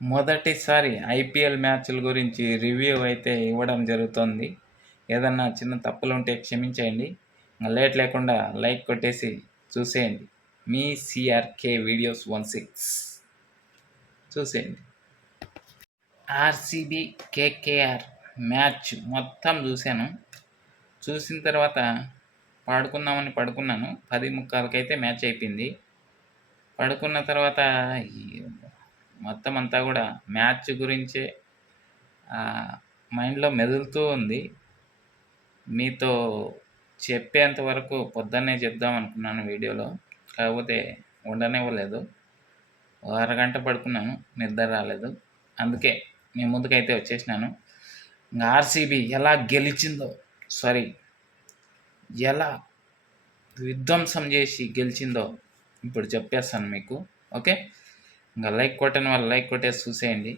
మొదటిసారి ఐపీఎల్ మ్యాచ్‌ల గురించి రివ్యూ అయితే ఇవ్వడం జరుగుతోంది. ఏదన్నా చిన్న తప్పులుంటే క్షమించేయండి. లేట్ లేకుండా లైక్ కొట్టేసి చూసేయండి. మీ సీఆర్‌కే వీడియోస్ 16 చూసేయండి. ఆర్‌సీబీ, కేకేఆర్ మ్యాచ్ మొత్తం చూశాను. చూసిన తర్వాత పడుకుందామని పడుకున్నాను. 10:45కైతే మ్యాచ్ అయిపోయింది. పడుకున్న తర్వాత ఈ మొత్తం అంతా కూడా మ్యాచ్ గురించే మైండ్‌లో మెదులుతూ ఉంది. మీతో చెప్పేంత వరకు పొద్దున్నే చెప్దాం అనుకున్నాను వీడియోలో. కాకపోతే ఉండనివ్వలేదు. ఓ అరగంట పడుకున్నాను. నిద్ర రాలేదు. అందుకే మీ ముందుకైతే వచ్చేసినాను. ఆర్‌సీబీ ఎలా గెలిచిందో ఎలా విధ్వంసం చేసి గెలిచిందో ఇప్పుడు చెప్పేస్తాను మీకు. ఓకే. ఇంకా లైక్ కొట్టని వాళ్ళు లైక్ కొట్టేసి చూసేయండి.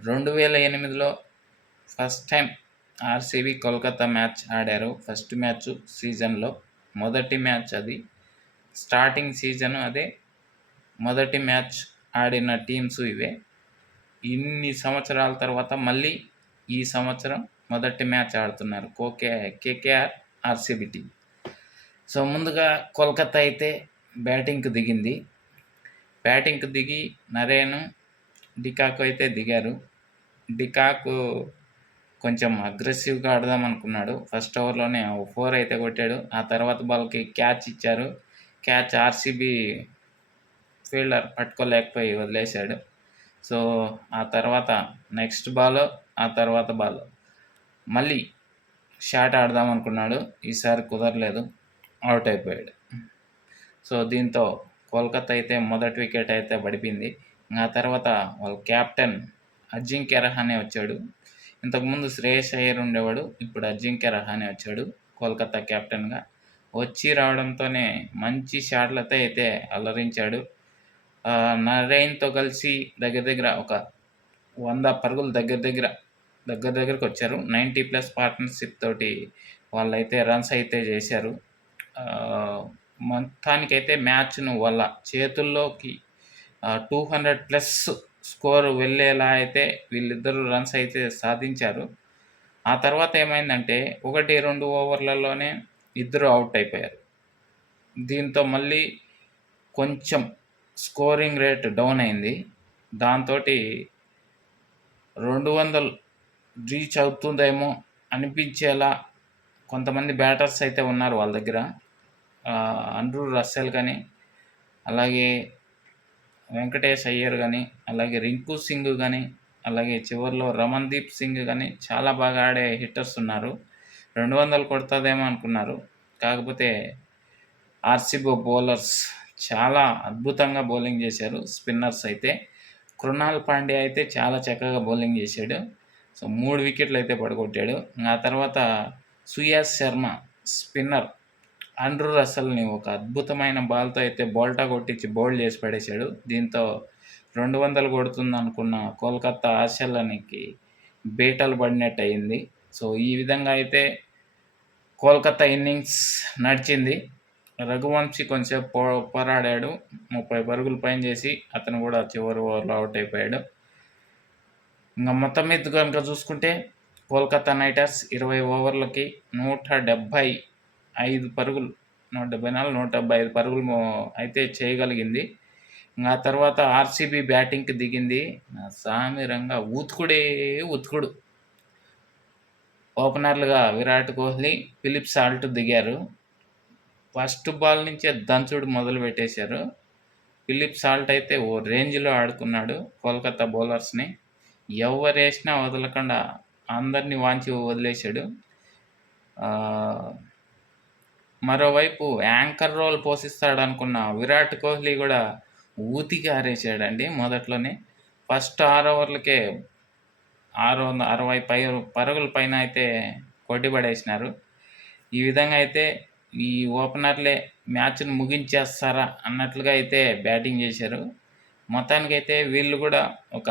2008లో first time RCB Kolkata match ఆడారు. ఫస్ట్ మ్యాచ్ సీజన్లో మొదటి మ్యాచ్ అది. స్టార్టింగ్ సీజన్ అదే. మొదటి మ్యాచ్ ఆడిన టీమ్స్ ఇవే. ఇన్ని సంవత్సరాల తర్వాత మళ్ళీ ఈ సంవత్సరం మొదటి మ్యాచ్ ఆడుతున్నారు కేకేఆర్ ఆర్‌సీబీ టీం. సో ముందుగా కోల్కతా అయితే బ్యాటింగ్కి దిగింది. బ్యాటింగ్కి దిగి నరేన్, డికాక్ అయితే దిగారు. డికాక్ కొంచెం అగ్రెసివ్గా ఆడదాం అనుకున్నాడు. ఫస్ట్ ఓవర్లోనే 4 అయితే కొట్టాడు. ఆ తర్వాత బాల్కి క్యాచ్ ఇచ్చారు. క్యాచ్ ఆర్‌సీబీ ఫీల్డర్ పట్టుకోలేకపోయి వదిలేశాడు. సో ఆ తర్వాత నెక్స్ట్ బాల్, ఆ తర్వాత బాల్ మళ్ళీ షాట్ ఆడదాం అనుకున్నాడు. ఈసారి కుదరలేదు. అవుట్ అయిపోయాడు. సో దీంతో కోల్కతా అయితే మొదటి వికెట్ అయితే పడిపోయింది. ఆ తర్వాత వాళ్ళ కెప్టెన్ అజింక్య రహానే వచ్చాడు. ఇంతకుముందు శ్రేయస్ అయ్యర్ ఉండేవాడు. ఇప్పుడు అజింక్య రహానే వచ్చాడు కోల్కతా కెప్టెన్గా. వచ్చి రావడంతోనే మంచి షాట్లతో అయితే అలరించాడు. నరేన్తో కలిసి దగ్గర ఒక 100 పరుగులు దగ్గరకు వచ్చారు. 90+ పార్ట్నర్షిప్ తోటి వాళ్ళైతే రన్స్ అయితే చేశారు. మొత్తానికైతే మ్యాచ్ను వాళ్ళ చేతుల్లోకి 200+ స్కోర్ వెళ్ళేలా అయితే వీళ్ళిద్దరూ రన్స్ అయితే సాధించారు. ఆ తర్వాత ఏమైందంటే 1-2 ఓవర్లలోనే ఇద్దరు అవుట్ అయిపోయారు. దీంతో మళ్ళీ కొంచెం స్కోరింగ్ రేట్ డౌన్ అయింది. దాంతోటి 200 రీచ్ అవుతుందేమో అనిపించేలా కొంతమంది బ్యాటర్స్ అయితే ఉన్నారు వాళ్ళ దగ్గర. ఆండ్రూ రస్సెల్ కానీ, అలాగే వెంకటేష్ అయ్యర్ కానీ, అలాగే రింకు సింగ్ కానీ, అలాగే చివరిలో రమన్దీప్ సింగ్ కానీ చాలా బాగా ఆడే హిట్టర్స్ ఉన్నారు. 200 కొడుతుందేమో అనుకున్నారు. కాకపోతే ఆర్‌సీబీ బౌలర్స్ చాలా అద్భుతంగా బౌలింగ్ చేశారు. స్పిన్నర్స్ అయితే కృణాల్ పాండ్యా అయితే చాలా చక్కగా బౌలింగ్ చేశాడు. సో 3 వికెట్లు అయితే పడగొట్టాడు. ఆ తర్వాత సుయాష్ శర్మ స్పిన్నర్ ఆండ్రూ రస్సెల్ని ఒక అద్భుతమైన బాల్తో అయితే బోల్టా కొట్టించి బౌల్డ్ చేసి పడేశాడు. దీంతో 200 కొడుతుందనుకున్న కోల్కతా ఆశలనికి బీటలు పడినట్టు అయింది. సో ఈ విధంగా అయితే కోల్కతా ఇన్నింగ్స్ నడిచింది. రఘువంశీ కొంచెంసేపు పోరాడాడు. 30 పరుగులు పైన చేసి అతను కూడా చివరి ఓవర్లో అవుట్ అయిపోయాడు. ఇంకా మొత్తం మీద కనుక చూసుకుంటే కోల్కతా నైట్ రైడర్స్ 20 ఓవర్లకి 175 పరుగులు, 174, 175 పరుగులు అయితే చేయగలిగింది. ఆ తర్వాత ఆర్‌సీబీ బ్యాటింగ్కి దిగింది. సామిరంగా ఉతుకుడు. ఓపెనర్లుగా విరాట్ కోహ్లీ, ఫిలిప్ సాల్ట్ దిగారు. ఫస్ట్ బాల్ నుంచే దంచుడు మొదలుపెట్టేశారు. ఫిలిప్ సాల్ట్ అయితే ఓ రేంజ్లో ఆడుకున్నాడు కోల్కతా బౌలర్స్ని. ఎవరేసినా వదలకుండా అందరినీ వాంచి వదిలేశాడు. మరోవైపు యాంకర్ రోల్ పోషిస్తాడనుకున్న విరాట్ కోహ్లీ కూడా ఊతికి ఆరేసాడండి మొదట్లోనే. ఫస్ట్ 6 ఓవర్లకే 660 పరుగుల పైన అయితే కొట్టిపడేసినారు. ఈ విధంగా అయితే ఈ ఓపెనర్లే మ్యాచ్ను ముగించేస్తారా అన్నట్లుగా అయితే బ్యాటింగ్ చేశారు. మొత్తానికైతే వీళ్ళు కూడా ఒక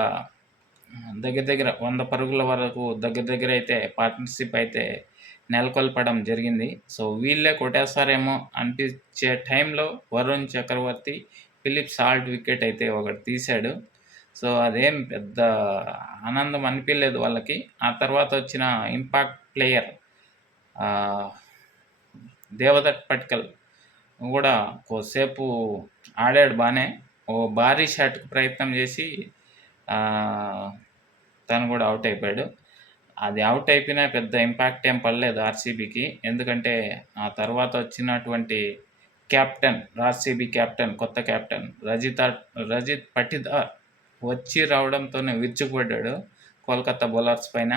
దగ్గర 100 పరుగుల వరకు దగ్గర అయితే పార్ట్నర్షిప్ అయితే నెలకొల్పడం జరిగింది. సో వీళ్ళే కొట్టేస్తారేమో అనిపించే టైంలో వరుణ్ చక్రవర్తి ఫిలిప్ సాల్ట్ వికెట్ అయితే ఒకటి తీశాడు. సో, అదేం పెద్ద ఆనందం అనిపియలేదు వాళ్ళకి. ఆ తర్వాత వచ్చిన ఇంపాక్ట్ ప్లేయర్ ఆహ్, దేవదత్ పడిక్కల్ గూడా కొద్దిసేపు ఆడాడు బానే. ఓ భారీ షాట్‌కి ప్రయత్నం చేసి ఆహ్, తను గూడా ఔట్ అయిపోయాడు. అది ఔట్ అయిపోయినా పెద్ద ఇంపాక్ట్ ఏం పడలేదు ఆర్‌సీబీకి. ఎందుకంటే, ఆ తర్వాత వచ్చినటువంటి కెప్టెన్, ఆర్‌సీబీ కెప్టెన్, కొత్త కెప్టెన్ రజిత్ పటిదార్ వచ్చి రావడంతోనే విరుచుకుపడ్డాడు కోల్కతా బౌలర్స్ పైన.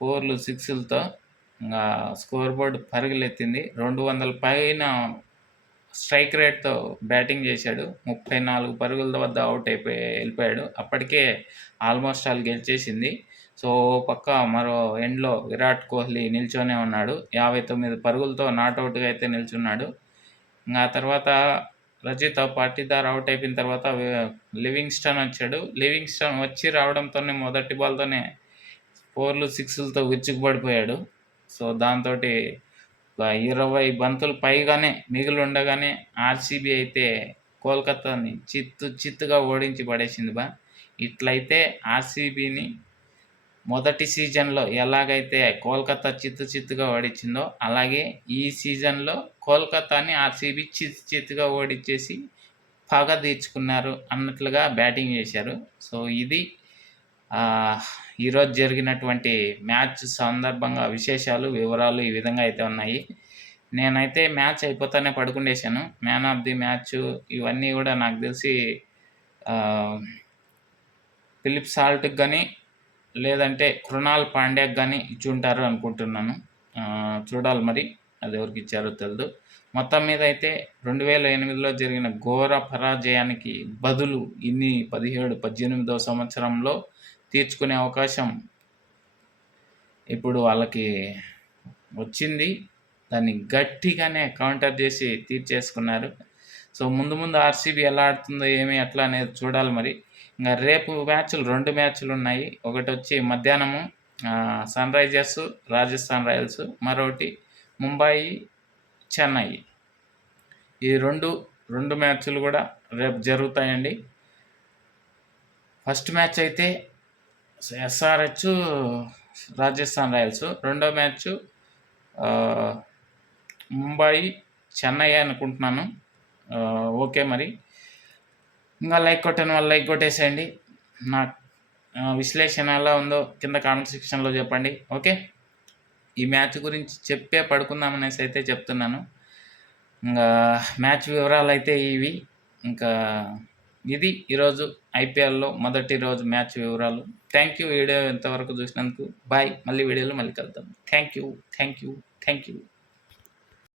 4లు, 6లతో ఇంగా స్కోర్ బోర్డ్ పరుగులెత్తింది. 200 పైన స్ట్రైక్ రేట్‌తో బ్యాటింగ్ చేశాడు. 34 పరుగుల వద్ద ఔట్ ఎళ్ళిపోయాడు. అప్పటికే ఆల్మోస్ట్ ఆల్ గెలిచేసింది. సో, ఓ పక్క మరో ఎండ్‌లో విరాట్ కోహ్లీ నిల్చొనే ఉన్నాడు. 59 పరుగులతో నాట్ ఔట్‌గా అయితే నిల్చున్నాడు. ఇంగా ఆ తర్వాత రజిత్ పాటీదార్ ఔట్ అయిపోయిన తర్వాత లివింగ్‌స్టన్ వచ్చాడు. లివింగ్‌స్టన్ వచ్చి రావడంతోనే మొదటి బాల్‌తోనే 4లు, 6లతో విరుచుకుపడిపోయాడు. సో, దాంతోటి ఒక 20 బంతులు పైగానే మిగిలుండగానే ఆర్‌సీబీ అయితే కోల్కతాని చిత్తుగా ఓడించి పడేసింది బా. ఇట్లయితే ఆర్‌సీబీని మొదటి సీజన్‌లో ఎలాగైతే కోల్కతా చిత్తుగా ఓడించిందో, అలాగే ఈ సీజన్‌లో కోల్కతాని ఆర్‌సీబీ చిత్తుగా ఓడించేసి పగ తీర్చుకున్నారు అన్నట్లుగా బ్యాటింగ్ చేశారు. సో, ఇది ఈరోజు జరిగినటువంటి మ్యాచ్ సందర్భంగా విశేషాలు, వివరాలు ఈ విధంగా అయితే ఉన్నాయి. నేనైతే మ్యాచ్ అయిపోతానే పడుకుండేశాను. మ్యాన్ ఆఫ్ ది మ్యాచ్ ఇవన్నీ గూడా నాకు తెలిసి ఫిలిప్ సాల్ట్‌కి గాని, లేదంటే కృణాల్ పాండ్యాకి గాని ఇచ్చుంటారు అనుకుంటున్నాను. చూడాలి మరి అదెవరికి ఇచ్చారో తెలీదు. మొత్తం మీద అయితే 2008లో జరిగిన ఘోర పరాజయానికి బదులు 17, 18వ సంవత్సరంలో తీర్చుకునే అవకాశం ఇప్పుడు వాళ్ళకి వచ్చింది. దాన్ని గట్టిగానే కౌంటర్ చేసి తీర్చేసుకున్నారు. సో, ముందు ఆర్‌సీబీ ఎలా ఆడుతుందో ఎట్లా అనేది చూడాలి మరి. ఇంగా రేపు 2 మ్యాచ్‌లున్నాయి. ఒకటొచ్చి మధ్యాహ్నము సన్‌రైజర్స్, రాజస్థాన్ రాయల్స్, మరొకటి ముంబాయి, చెన్నై. ఈ 2 మ్యాచ్‌లు గూడా రేపు జరుగుతాయండి. ఫస్ట్ మ్యాచ్ అయితే ఎస్ఆర్‌హెచ్, రాజస్థాన్ రాయల్స్. రెండో మ్యాచ్ ముంబాయి, చెన్నై అనుకుంటున్నాను. ఓకే మరి. ఇంకా లైక్ కొట్టని వాళ్ళు లైక్ కొట్టేసేయండి. నా విశ్లేషణ ఎలా ఉందో కింద కామెంట్ సెక్షన్‌లో చెప్పండి. ఓకే. ఈ మ్యాచ్ గురించి చెప్పే పడుకుందామనేసి అయితే చెప్తున్నాను. ఇంకా మ్యాచ్ వివరాలైతే ఇవి. ఇంకా ఇది ఈరోజు ఐపీఎల్‌లో మొదటి రోజు మ్యాచ్ వివరాలు. థ్యాంక్ యూ వీడియో ఇంతవరకు చూసినందుకు. బాయ్. మళ్ళీ వీడియోలో మళ్ళీ కలుద్దాం. Thank you.